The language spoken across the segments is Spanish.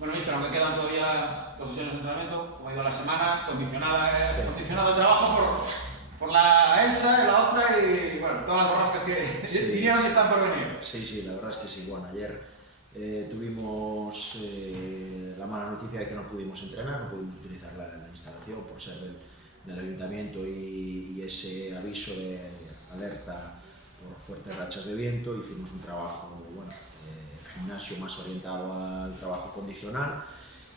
Bueno, mister, aunque quedan todavía 2 sesiones de entrenamiento, como ha ido la semana, condicionado el trabajo por la ELSA y la otra y bueno, todas las borrascas que vinieron y están por venir. Sí, la verdad es que sí. Bueno, ayer tuvimos la mala noticia de que no pudimos entrenar, no pudimos utilizar la instalación por ser del ayuntamiento y ese aviso de alerta por fuertes rachas de viento. Hicimos un trabajo, gimnasio más orientado al trabajo condicional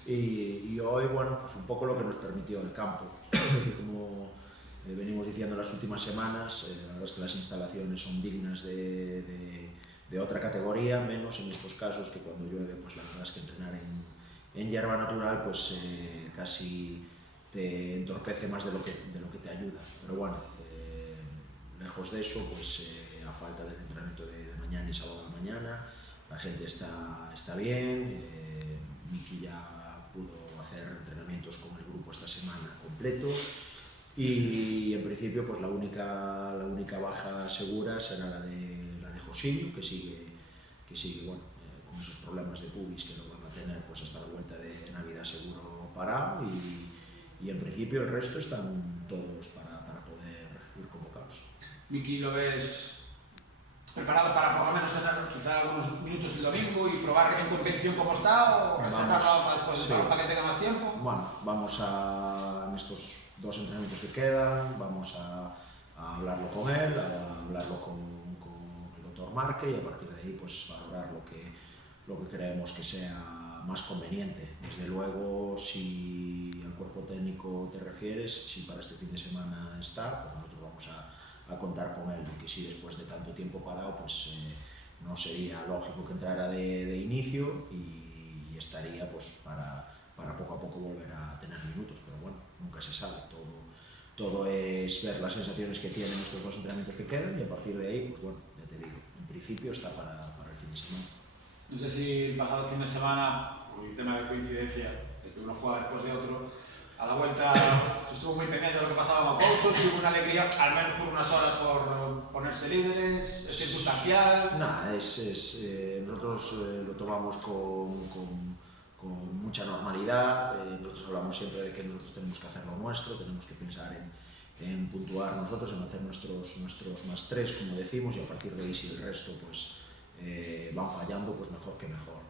y hoy, bueno, pues un poco lo que nos permitió el campo. Como venimos diciendo las últimas semanas, la verdad es que las instalaciones son dignas de otra categoría, menos en estos casos que cuando llueve, pues la verdad es que entrenar en hierba natural pues casi te entorpece más de lo que te ayuda. Pero bueno, lejos de eso, pues a falta del entrenamiento de mañana y sábado de mañana, la gente está bien. Miki ya pudo hacer entrenamientos con el grupo esta semana completo y en principio pues la única baja segura será la de Josillo, que sigue bueno, con esos problemas de pubis que lo van a tener pues hasta la vuelta de Navidad seguro parado y en principio el resto están todos para poder ir convocados. Miki, ¿lo ves preparado para por lo menos tener quizá algunos minutos el domingo y probar en competición cómo está o reservarlo para que tenga más tiempo? Bueno, vamos en estos 2 entrenamientos que quedan, vamos a hablarlo con él, a hablarlo con el doctor Marque y a partir de ahí pues valorar lo que creemos que sea más conveniente. Desde luego, si al cuerpo técnico te refieres, si para este fin de semana está, pues nosotros vamos a contar con él, que si después de tanto tiempo parado pues no sería lógico que entrara de inicio y estaría pues para poco a poco volver a tener minutos, pero bueno, nunca se sabe, todo es ver las sensaciones que tienen estos 2 entrenamientos que quedan y a partir de ahí, pues bueno, ya te digo, en principio está para el fin de semana. No sé si el pasado fin de semana, por el tema de coincidencia, de que uno juega después de otro, a la vuelta se estuvo muy pendiente de lo que pasaba en Oporto, si hubo una alegría, al menos por unas horas, por ponerse líderes, es circunstancial. Nada, nosotros lo tomamos con mucha normalidad. Nosotros hablamos siempre de que nosotros tenemos que hacer lo nuestro, tenemos que pensar en puntuar nosotros, en hacer nuestros más 3, como decimos, y a partir de ahí si el resto pues van fallando, pues mejor que mejor.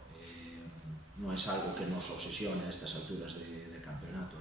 No es algo que nos obsesione a estas alturas de campeonato,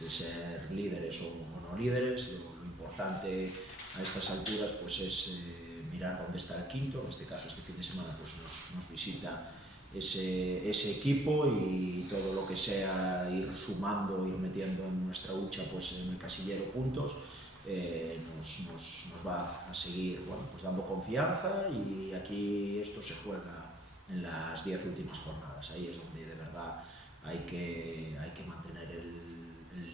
el ser líderes o no líderes. Lo importante a estas alturas pues es mirar dónde está el quinto. En este caso, este fin de semana pues nos visita ese equipo y todo lo que sea ir sumando, ir metiendo en nuestra hucha pues en el casillero puntos, nos va a seguir, bueno, pues dando confianza, y aquí esto se juega en las 10 últimas jornadas. Ahí es donde de verdad hay que mantener el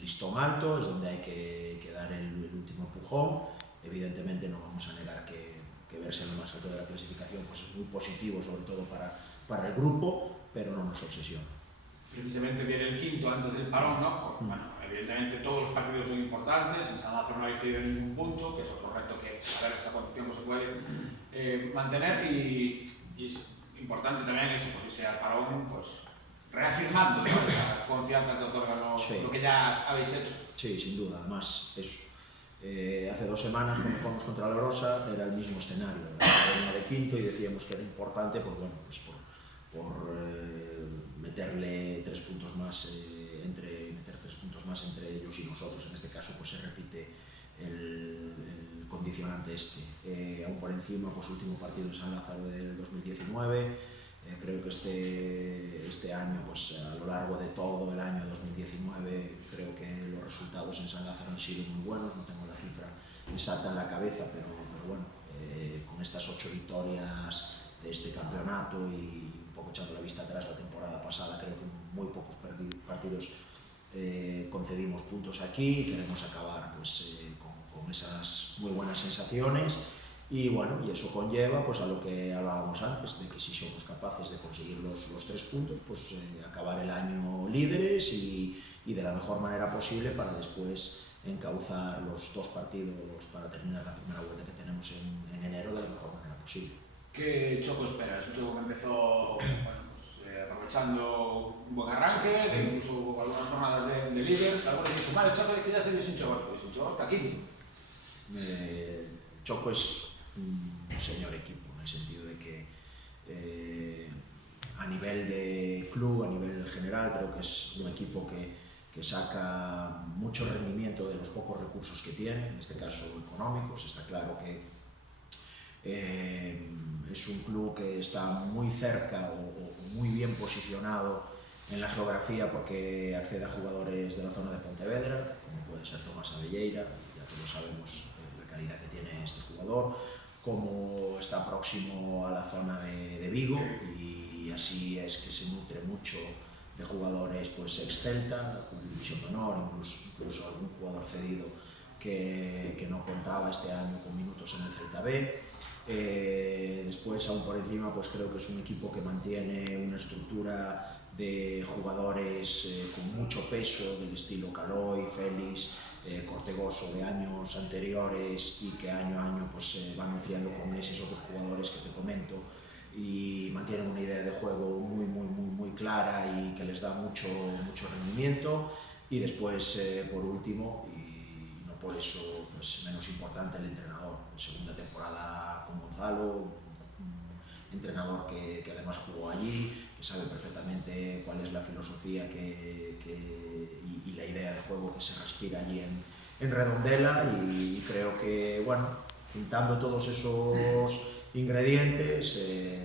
listón alto, es donde hay que dar el último empujón. Evidentemente no vamos a negar que verse en lo más alto de la clasificación pues es muy positivo, sobre todo para el grupo, pero no nos obsesiona. Precisamente viene el quinto antes del parón, ¿no? Bueno, evidentemente todos los partidos son importantes, en San Lázaro no ha cedido ningún punto, que es otro reto que a ver esa competición se puede mantener y es importante también eso, pues irse al parón, pues reafirmando, ¿no?, esa confianza que otorga lo que ya habéis hecho. Sí, sin duda, además eso. Hace 2 semanas cuando jugamos contra la Orosa era el mismo escenario, venía de quinto y decíamos que era importante pues por meterle 3 puntos más meter 3 puntos más entre ellos y nosotros. En este caso pues se repite el condicionante aún por encima, pues último partido en San Lázaro del 2019. Creo que este año, pues a lo largo de todo el año 2019, creo que los resultados en San Lázaro han sido muy buenos. No tengo la cifra exacta en la cabeza, pero bueno, con estas 8 victorias de este campeonato y un poco echando la vista atrás la temporada pasada, creo que en muy pocos partidos concedimos puntos aquí. Queremos acabar pues con esas muy buenas sensaciones. Y bueno, y eso conlleva pues a lo que hablábamos antes, de que si somos capaces de conseguir los 3 puntos, pues acabar el año líderes y de la mejor manera posible para después encauzar los 2 partidos para terminar la primera vuelta que tenemos en enero de la mejor manera posible. ¿Qué Choco esperas? Un Choco que empezó, bueno, pues, aprovechando un buen arranque, incluso algunas jornadas de líder. Algunos dicen, vale, Choco que ya se dio sin Choco, y sin Choco hasta 15. Choco es un señor equipo, en el sentido de que a nivel de club, a nivel general, creo que es un equipo que saca mucho rendimiento de los pocos recursos que tiene, en este caso económicos. Está claro que es un club que está muy cerca o muy bien posicionado en la geografía porque accede a jugadores de la zona de Pontevedra, como puede ser Tomás Abelleira, ya todos sabemos la calidad que tiene este jugador, como está próximo a la zona de Vigo, y así es que se nutre mucho de jugadores pues ex-Celta, con división de honor, incluso algún jugador cedido que no contaba este año con minutos en el Celta B. Después, aún por encima, pues creo que es un equipo que mantiene una estructura de jugadores con mucho peso, del estilo Caloi, Félix, Cortegoso de años anteriores, y que año a año pues, se van nutriendo con esos otros jugadores que te comento, y mantienen una idea de juego muy clara y que les da mucho rendimiento. Y después, por último, y no por eso pues, menos importante, el entrenador. Segunda temporada con Gonzalo, un entrenador que además jugó allí, que sabe perfectamente cuál es la filosofía y la idea de juego que se respira allí en Redondela, y creo que, bueno, juntando todos esos ingredientes,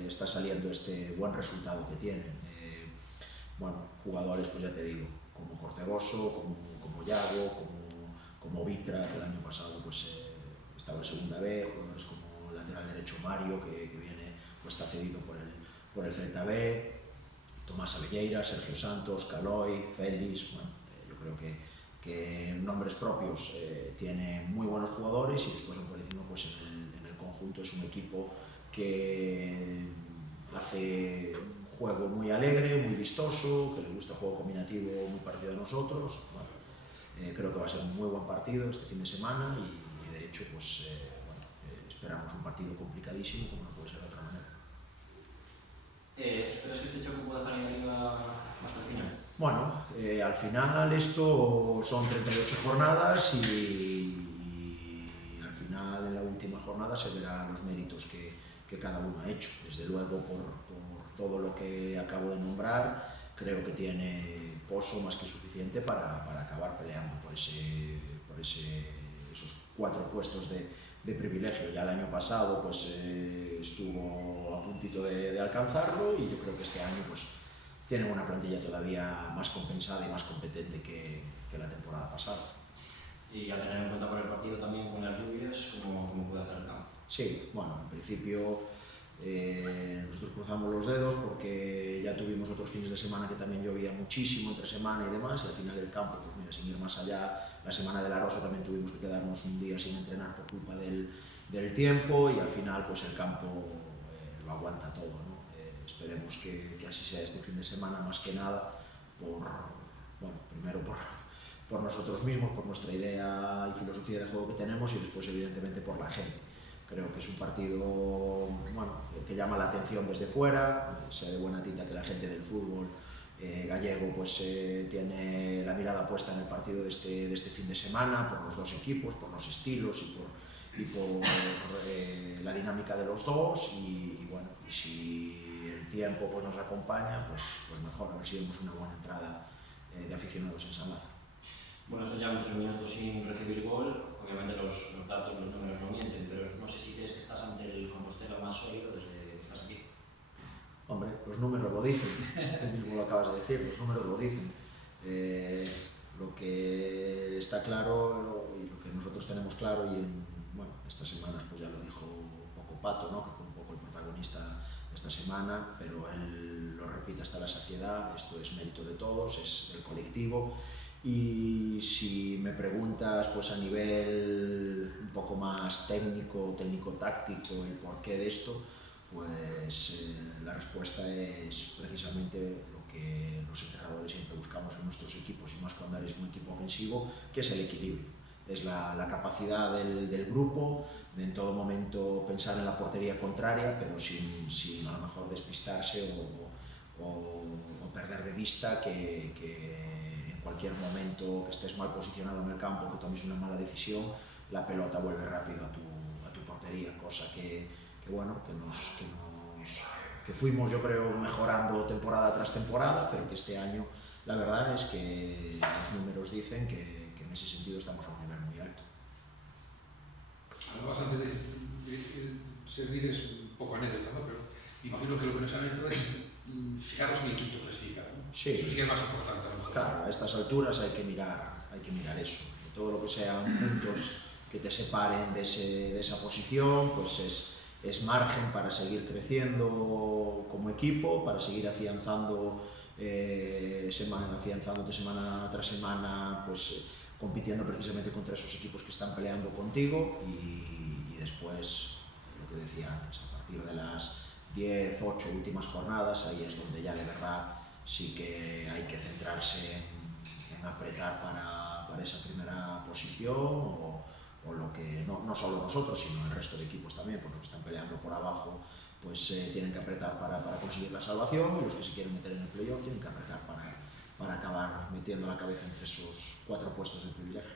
está saliendo este buen resultado que tienen. Bueno, jugadores, pues ya te digo, como Cortegoso, como Yago, como Vitra, que el año pasado pues, estaba en segunda B, jugadores como lateral derecho Mario, que viene, pues está cedido por el Celta B, Tomás Abelleira, Sergio Santos, Caloi, Félix. Bueno, yo creo que nombres propios tiene muy buenos jugadores, y después por encima pues en el conjunto es un equipo que hace un juego muy alegre, muy vistoso, que le gusta el juego combinativo muy parecido a nosotros. Bueno, creo que va a ser un muy buen partido este fin de semana, y de hecho pues esperamos un partido complicadísimo, como no puede ser de otra manera. ¿Esperas que este choque pueda estar ahí arriba hasta el final? Bueno, al final esto son 38 jornadas, y al final en la última jornada se verán los méritos que cada uno ha hecho. Desde luego, por todo lo que acabo de nombrar, creo que tiene pozo más que suficiente para acabar peleando por esos 4 puestos de privilegio. Ya el año pasado pues, estuvo a puntito de alcanzarlo, y yo creo que este año pues, tienen una plantilla todavía más compensada y más competente que la temporada pasada. Y a tener en cuenta por el partido también con las lluvias, ¿cómo puede estar el campo? Sí, bueno, en principio nosotros cruzamos los dedos porque ya tuvimos otros fines de semana que también llovía muchísimo entre semana y demás, y al final el campo, pues mira, sin ir más allá, la semana de la Rosa también tuvimos que quedarnos un día sin entrenar por culpa del tiempo, y al final pues el campo lo aguanta todo, ¿no? Esperemos que así sea este fin de semana, más que nada primero por nosotros mismos, por nuestra idea y filosofía de juego que tenemos, y después evidentemente por la gente. Creo que es un partido que llama la atención desde fuera. Sé de buena tinta que la gente del fútbol gallego pues, tiene la mirada puesta en el partido de este fin de semana, por los dos equipos, por los estilos y por la dinámica de los dos, y bueno, y si el tiempo pues, nos acompaña, pues mejor, a ver si vemos una buena entrada de aficionados en San Lázaro. Bueno, son ya muchos minutos sin recibir gol. Obviamente los datos, los números no mienten, pero no sé si crees que estás ante el Compostela más sólido desde que estás aquí. Hombre, los números lo dicen, tú mismo lo acabas de decir, los números lo dicen. Lo que está claro, y lo que nosotros tenemos claro, y estas semanas pues ya lo dijo un poco Pato, ¿no? Que fue un poco el protagonista de esta semana, pero él lo repite hasta la saciedad: esto es mérito de todos, es del colectivo. Y si me preguntas pues a nivel un poco más técnico-táctico, el porqué de esto, pues la respuesta es precisamente lo que los entrenadores siempre buscamos en nuestros equipos, y más cuando eres un equipo ofensivo, que es el equilibrio. Es la capacidad del grupo de en todo momento pensar en la portería contraria, pero sin a lo mejor despistarse o perder de vista que en cualquier momento que estés mal posicionado en el campo, que tomes una mala decisión, la pelota vuelve rápido a tu portería, cosa que fuimos, yo creo, mejorando temporada tras temporada, pero que este año la verdad es que los números dicen que en ese sentido estamos a un nivel muy alto. Además, antes de servir es un poco anécdota, ¿no? Pero imagino que lo que nos han hecho es fijaros en el quinto clasificado, ¿no? Sí. Eso sí que es más importante, a lo mejor. Claro, a estas alturas hay que mirar eso. Todo lo que sean puntos que te separen de esa posición, pues es margen para seguir creciendo como equipo, para seguir afianzándote semana tras semana, pues compitiendo precisamente contra esos equipos que están peleando contigo y después, lo que decía antes, a partir de las 10, 8 últimas jornadas, ahí es donde ya de verdad sí que hay que centrarse en apretar para esa primera posición o lo que, no solo nosotros, sino el resto de equipos también, porque los que están peleando por abajo pues tienen que apretar para conseguir la salvación, y los que se quieren meter en el playoff tienen que apretar para acabar metiendo la cabeza entre esos 4 puestos de privilegio.